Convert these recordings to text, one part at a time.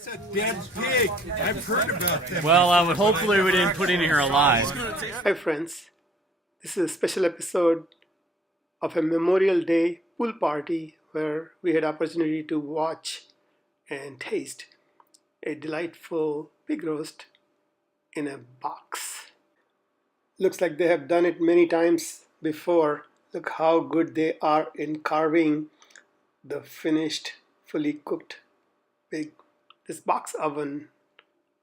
It's a dead pig. I've heard about them. Well, hopefully we didn't put it in here alive. Hi friends, this is a special episode of a Memorial Day pool party where we had opportunity to watch and taste a delightful pig roast in a box. Looks like they have done it many times before. Look how good they are in carving the finished, fully cooked pig. This box oven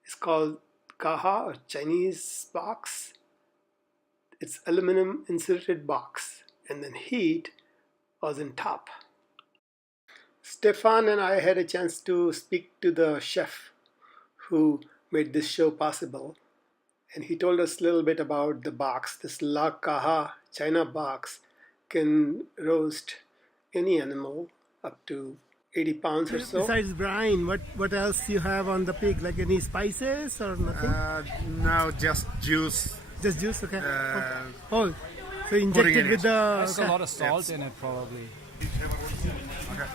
is called Caja or Chinese box. It's aluminum insulated box, and then heat was in top. Stefan and I had a chance to speak to the chef who made this show possible, and he told us a little bit about the box. This La Caja China box can roast any animal up to 80 pounds or so. Besides brine, what else you have on the pig? Like any spices or nothing? No, just juice. Just juice, okay. So injected with the... There's a lot of salt in it, probably. Okay.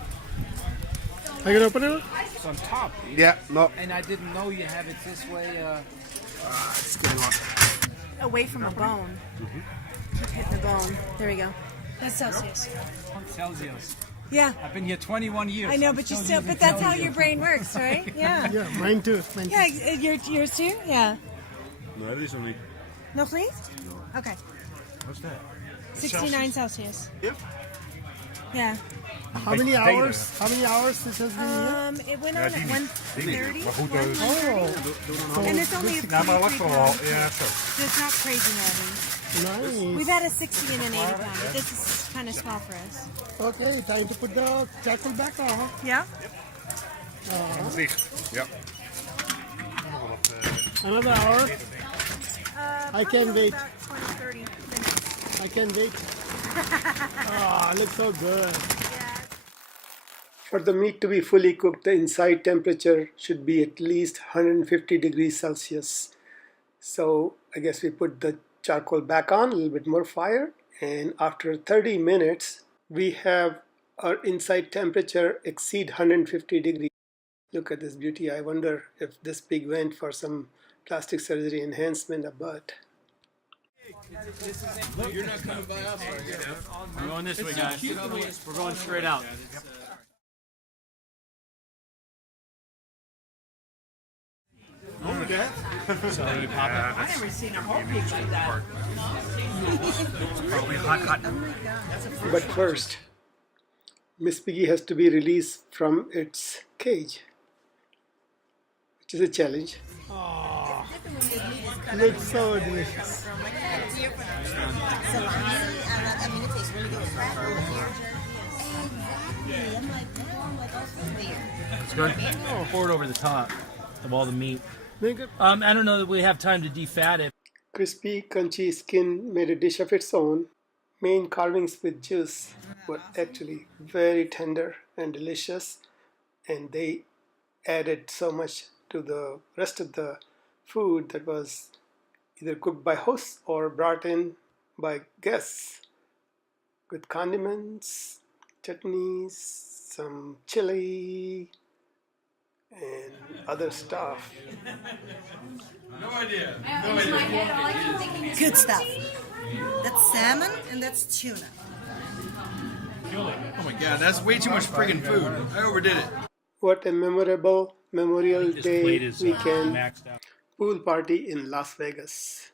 Are you gonna open it? It's on top. Yeah, no. And I didn't know you have it this way. It's going on. Away from a bone. Keep hitting the bone. There we go. That's Celsius. Celsius. Yeah. I've been here 21 years. I know, but you still. But that's how your brain works, right? Yeah. Yeah, mine too. Yeah, yours too. Yeah. No, it is only. No, please. Okay. What's that? 69 Celsius. Yep. Yeah. How many hours? How many hours this has been here? It went on at 1:30. Oh. And it's only a 23 pound. So it's not crazy heavy. Nice. We've had a 60 and an 80 pound, but this is kind of small for us. Okay, time to put the charcoal back on. Yeah. Yep. Another hour. I can wait. About 20, 30 minutes. I can wait. Oh, looks so good. Yeah. For the meat to be fully cooked, the inside temperature should be at least 150 degrees Celsius. So I guess we put the charcoal back on, a little bit more fire, and after 30 minutes, we have our inside temperature exceed 150 degrees. Look at this beauty. I wonder if this pig went for some plastic surgery enhancement of butt. You're not coming by us, are you? We're going this way, guys. We're going straight out. Okay. I never seen a whole pig like that. Probably hot. But first, Miss Piggy has to be released from its cage, which is a challenge. Oh, looks so delicious. It's good. Pour it over the top of all the meat. Make it I don't know that we have time to defat it. crispy, crunchy skin made a dish of its own. Main carvings with juice were actually very tender and delicious, and they added so much to the rest of the food that was either cooked by hosts or brought in by guests with condiments, chutneys, some chili, and other stuff. No idea. Good stuff. That's salmon and that's tuna. Oh my god, that's way too much friggin' food. I overdid it. What a memorable Memorial This Day plate is weekend maxed out. pool party in Las Vegas.